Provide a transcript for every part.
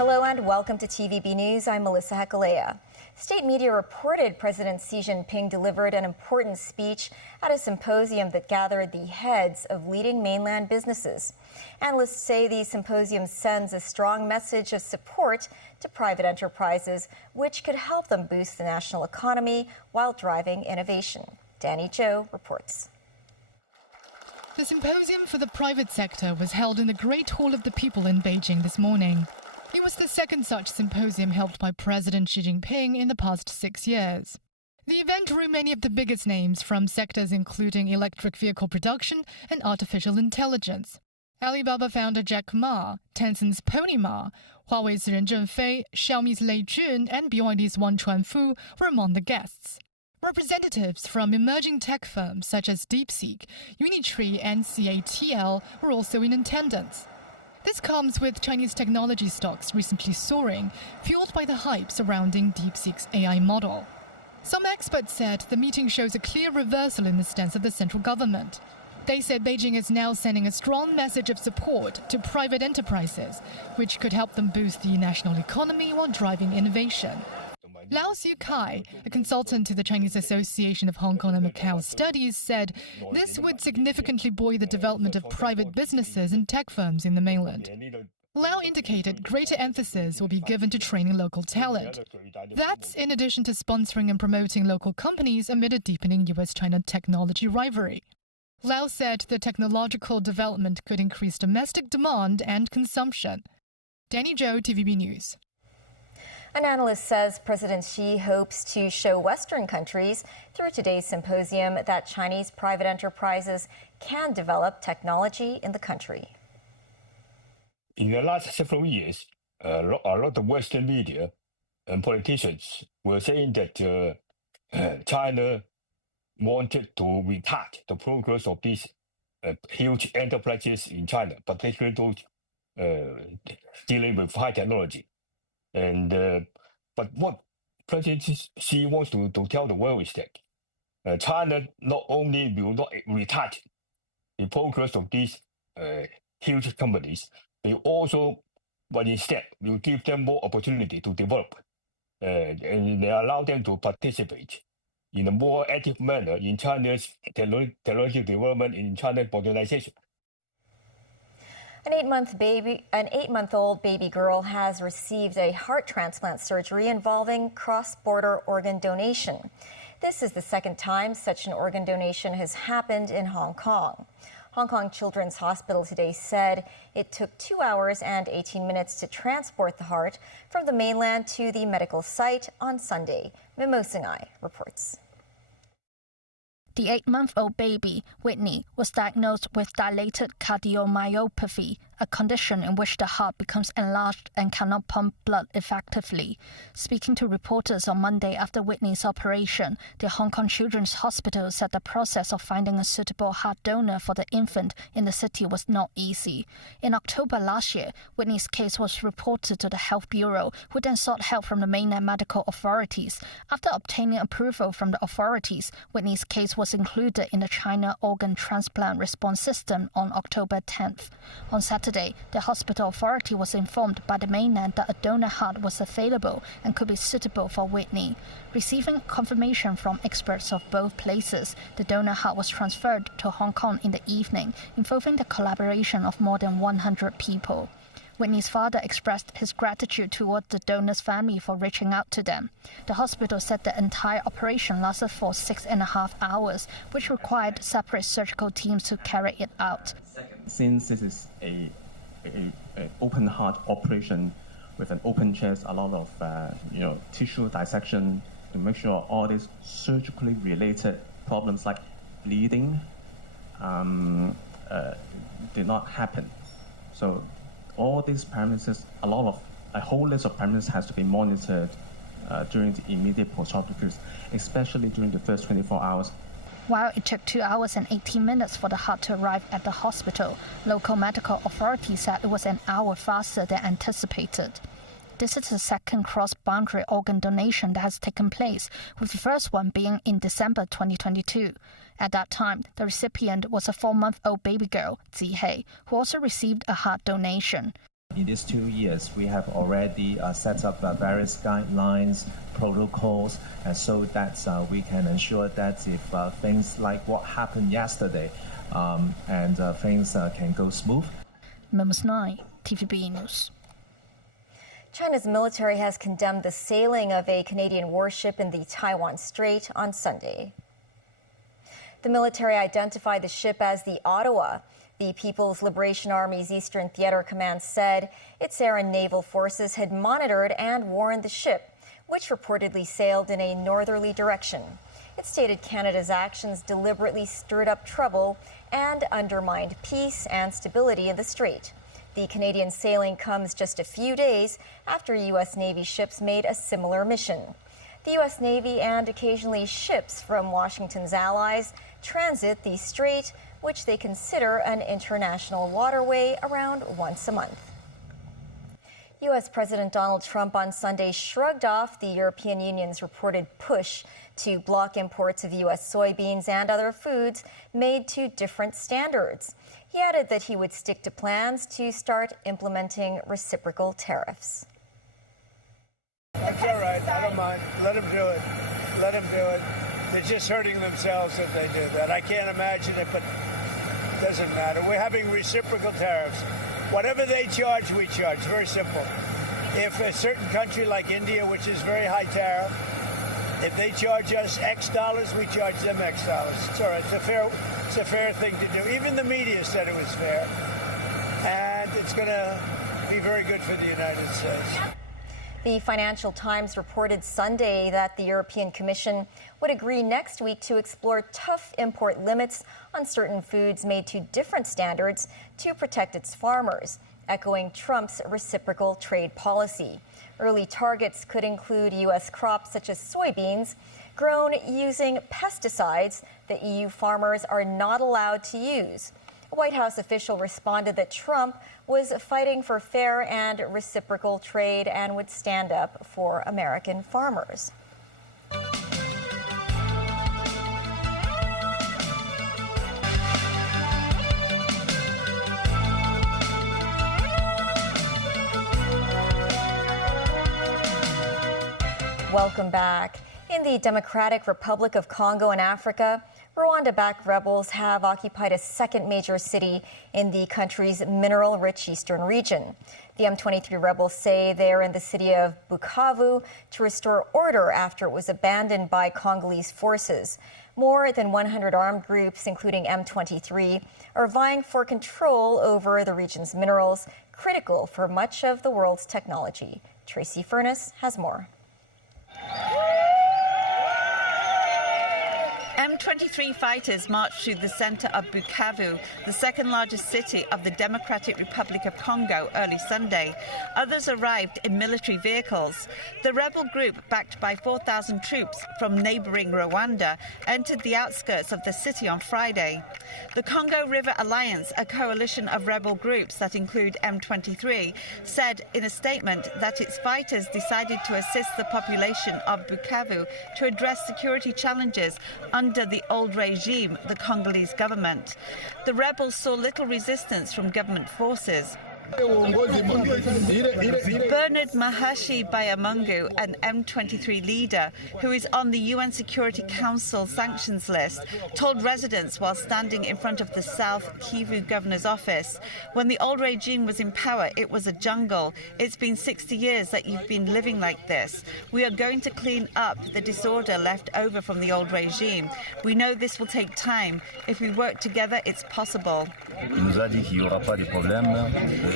Hello and welcome to TVB News. I'm Melissa Hekalea. State media reported President Xi Jinping delivered an important speech at a symposium that gathered the heads of leading mainland businesses. Analysts say the symposium sends a strong message of support to private enterprises, which could help them boost the national economy while driving innovation. Danny Zhou reports. The symposium for the private sector was held in the Great Hall of the People in Beijing this morning. It was the second such symposium held by President Xi Jinping in the past 6 years. The event drew many of the biggest names from sectors including electric vehicle production and artificial intelligence. Alibaba founder Jack Ma, Tencent's Pony Ma, Huawei's Ren Zhengfei, Xiaomi's Lei Jun, and BYD's Wang Chuanfu were among the guests. Representatives from emerging tech firms such as DeepSeek, Unitree, and CATL were also in attendance. This comes with Chinese technology stocks recently soaring, fueled by the hype surrounding DeepSeek's AI model. Some experts said the meeting shows a clear reversal in the stance of the central government. They said Beijing is now sending a strong message of support to private enterprises, which could help them boost the national economy while driving innovation. Lao Xiukai, a consultant to the Chinese Association of Hong Kong and Macau Studies, said this would significantly buoy the development of private businesses and tech firms in the mainland. Lao indicated greater emphasis will be given to training local talent. That's in addition to sponsoring and promoting local companies amid a deepening US-China technology rivalry. Lao said the technological development could increase domestic demand and consumption. Danny Zhou, TVB News. An analyst says President Xi hopes to show Western countries through today's symposium that Chinese private enterprises can develop technology in the country. In the last several years, a lot of Western media and politicians were saying that China wanted to retard the progress of these huge enterprises in China, particularly those dealing with high technology. But what President Xi wants to tell the world is that China not only will not retard the progress of these huge companies, but instead will give them more opportunity to develop, and they allow them to participate in a more active manner in China's technological development, in China's modernization. An 8-month-old baby girl has received a heart transplant surgery involving cross-border organ donation. This is the second time such an organ donation has happened in Hong Kong. Hong Kong Children's Hospital today said it took 2 hours and 18 minutes to transport the heart from the mainland to the medical site on Sunday. Mimo Singai reports. The 8-month-old baby, Whitney, was diagnosed with dilated cardiomyopathy, a condition in which the heart becomes enlarged and cannot pump blood effectively. Speaking to reporters on Monday after Whitney's operation, the Hong Kong Children's Hospital said the process of finding a suitable heart donor for the infant in the city was not easy. In October last year, Whitney's case was reported to the Health Bureau, who then sought help from the mainland medical authorities. After obtaining approval from the authorities, Whitney's case was included in the China Organ Transplant Response System on October 10th. On Saturday, the hospital authority was informed by the mainland that a donor heart was available and could be suitable for Whitney. Receiving confirmation from experts of both places, the donor heart was transferred to Hong Kong in the evening, involving the collaboration of more than 100 people. Whitney's father expressed his gratitude toward the donor's family for reaching out to them. The hospital said the entire operation lasted for 6.5 hours, which required separate surgical teams to carry it out. Since this is a open heart operation with an open chest, a lot of tissue dissection to make sure all these surgically related problems like bleeding did not happen. So all these parameters, a whole list of parameters has to be monitored during the immediate post-op period, especially during the first 24 hours. While it took 2 hours and 18 minutes for the heart to arrive at the hospital, local medical authorities said it was an hour faster than anticipated. This is the second cross-boundary organ donation that has taken place, with the first one being in December 2022. At that time, the recipient was a 4-month-old baby girl, Zihei, who also received a heart donation. In these 2 years, we have already set up various guidelines, protocols, and so that we can ensure that if things like what happened yesterday and things can go smooth. Mums 9, TVB News. China's military has condemned the sailing of a Canadian warship in the Taiwan Strait on Sunday. The military identified the ship as the Ottawa. The People's Liberation Army's Eastern Theater Command said its air and naval forces had monitored and warned the ship, which reportedly sailed in a northerly direction. It stated Canada's actions deliberately stirred up trouble and undermined peace and stability in the strait. The Canadian sailing comes just a few days after U.S. Navy ships made a similar mission. The U.S. Navy and occasionally ships from Washington's allies transit the strait, which they consider an international waterway, around once a month. U.S. President Donald Trump on Sunday shrugged off the European Union's reported push to block imports of U.S. soybeans and other foods made to different standards. He added that he would stick to plans to start implementing reciprocal tariffs. That's all right. I don't mind. Let them do it. Let them do it. They're just hurting themselves if they do that. I can't imagine it, but it doesn't matter. We're having reciprocal tariffs. Whatever they charge, we charge. Very simple. If a certain country like India, which is very high tariff, if they charge us X dollars, we charge them X dollars. It's all right. It's a fair thing to do. Even the media said it was fair. And it's going to be very good for the United States. The Financial Times reported Sunday that the European Commission would agree next week to explore tough import limits on certain foods made to different standards to protect its farmers, echoing Trump's reciprocal trade policy. Early targets could include U.S. crops such as soybeans grown using pesticides that EU farmers are not allowed to use. A White House official responded that Trump was fighting for fair and reciprocal trade and would stand up for American farmers. Welcome back. In the Democratic Republic of Congo in Africa, Rwanda-backed rebels have occupied a second major city in the country's mineral-rich eastern region. The M23 rebels say they're in the city of Bukavu to restore order after it was abandoned by Congolese forces. More than 100 armed groups, including M23, are vying for control over the region's minerals, critical for much of the world's technology. Tracy Furness has more. M23 fighters marched through the center of Bukavu, the second largest city of the Democratic Republic of Congo, early Sunday. Others arrived in military vehicles. The rebel group, backed by 4,000 troops from neighboring Rwanda, entered the outskirts of the city on Friday. The Congo River Alliance, a coalition of rebel groups that include M23, said in a statement that its fighters decided to assist the population of Bukavu to address security challenges under the old regime, the Congolese government. The rebels saw little resistance from government forces. Bernard Mahashi Bayamungu, an M23 leader who is on the UN Security Council sanctions list, told residents while standing in front of the South Kivu governor's office, "When the old regime was in power, it was a jungle. It's been 60 years that you've been living like this. We are going to clean up the disorder left over from the old regime. We know this will take time. If we work together, it's possible."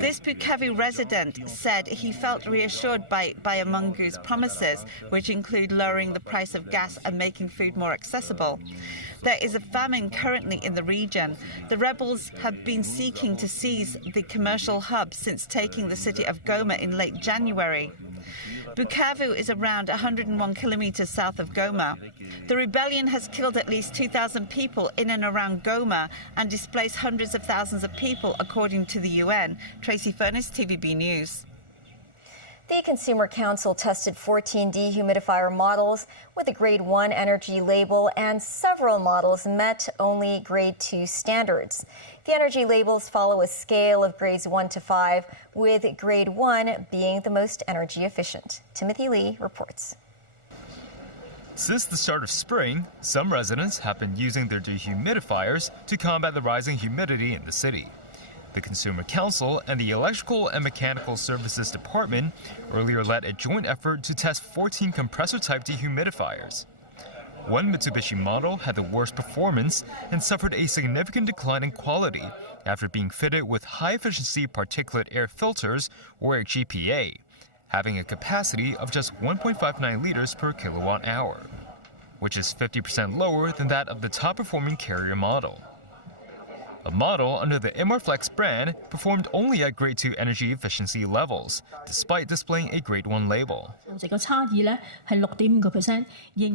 This Bukavu resident said he felt reassured by Bayamungu's promises, which include lowering the price of gas and making food more accessible. There is a famine currently in the region. The rebels have been seeking to seize the commercial hub since taking the city of Goma in late January. Bukavu is around 101 kilometers south of Goma. The rebellion has killed at least 2,000 people in and around Goma and displaced hundreds of thousands of people, according to the UN. Tracy Furness, TVB News. The Consumer Council tested 14 dehumidifier models with a Grade 1 energy label, and several models met only Grade 2 standards. The energy labels follow a scale of grades 1 to 5, with Grade 1 being the most energy efficient. Timothy Lee reports. Since the start of spring, some residents have been using their dehumidifiers to combat the rising humidity in the city. The Consumer Council and the Electrical and Mechanical Services Department earlier led a joint effort to test 14 compressor-type dehumidifiers. One Mitsubishi model had the worst performance and suffered a significant decline in quality after being fitted with high-efficiency particulate air filters, or GPA, having a capacity of just 1.59 liters per kilowatt-hour, which is 50% lower than that of the top-performing Carrier model. A model under the MRFlex brand performed only at Grade 2 energy efficiency levels, despite displaying a Grade 1 label.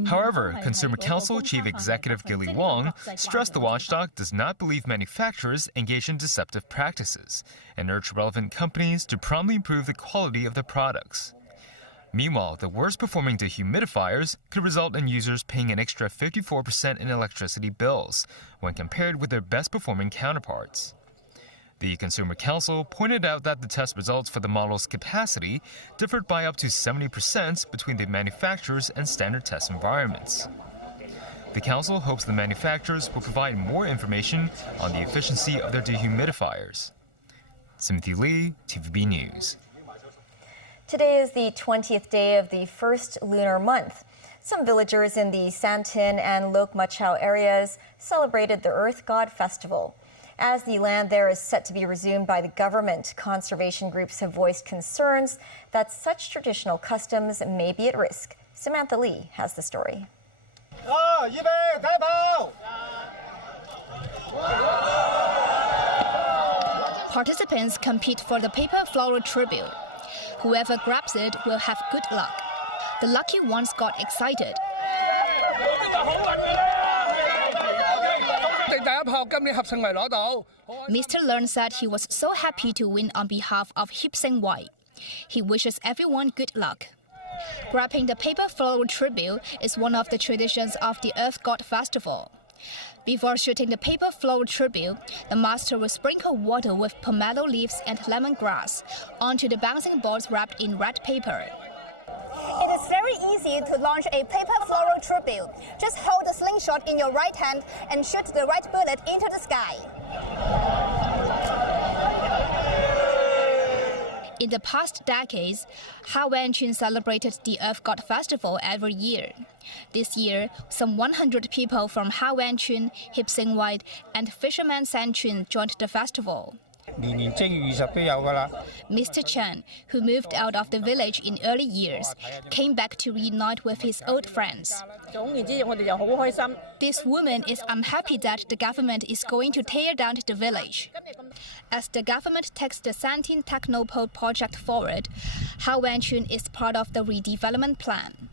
However, Consumer Council Chief Executive Gilly Wong stressed the watchdog does not believe manufacturers engage in deceptive practices and urged relevant companies to promptly improve the quality of the products. Meanwhile, the worst-performing dehumidifiers could result in users paying an extra 54% in electricity bills when compared with their best-performing counterparts. The Consumer Council pointed out that the test results for the model's capacity differed by up to 70% between the manufacturers and standard test environments. The council hopes the manufacturers will provide more information on the efficiency of their dehumidifiers. Timothy Lee, TVB News. Today is the 20th day of the first lunar month. Some villagers in the Santin and Lok Machau areas celebrated the Earth God Festival. As the land there is set to be resumed by the government, conservation groups have voiced concerns that such traditional customs may be at risk. Samantha Lee has the story. Participants compete for the paper flower tribute. Whoever grabs it will have good luck. The lucky ones got excited. Mr. Learn said he was so happy to win on behalf of Hip Sing Wai. He wishes everyone good luck. Grabbing the paper flower tribute is one of the traditions of the Earth God Festival. Before shooting the paper flower tribute, the master will sprinkle water with pomelo leaves and lemongrass onto the bouncing balls wrapped in red paper. It is very easy to launch a paper flower tribute. Just hold the slingshot in your right hand and shoot the red bullet into the sky. In the past decades, Hawenchun celebrated the Earth God Festival every year. This year, some 100 people from Hawenchun, Hip Sing Wai, and Fisherman Sanchun joined the festival. Mr. Chen, who moved out of the village in early years, came back to reunite with his old friends. This woman is unhappy that the government is going to tear down the village. As the government takes the Santin Technopole project forward, Hawenchun is part of the redevelopment plan.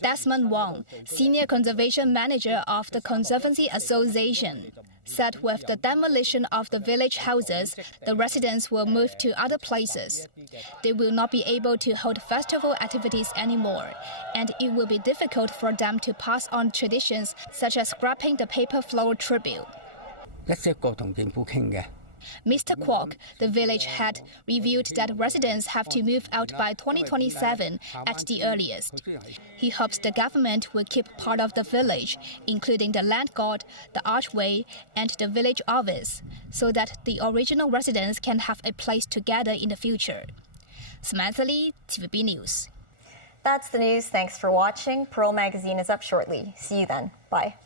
Desmond Wong, Senior Conservation Manager of the Conservancy Association, said with the demolition of the village houses, the residents will move to other places. They will not be able to hold festival activities anymore, and it will be difficult for them to pass on traditions such as scrapping the paper flower tribute. Mr. Kwok, the village head, revealed that residents have to move out by 2027 at the earliest. He hopes the government will keep part of the village, including the land god, the archway, and the village office, so that the original residents can have a place to gather in the future. Samantha Lee, TVB News. That's the news. Thanks for watching. Pearl Magazine is up shortly. See you then. Bye.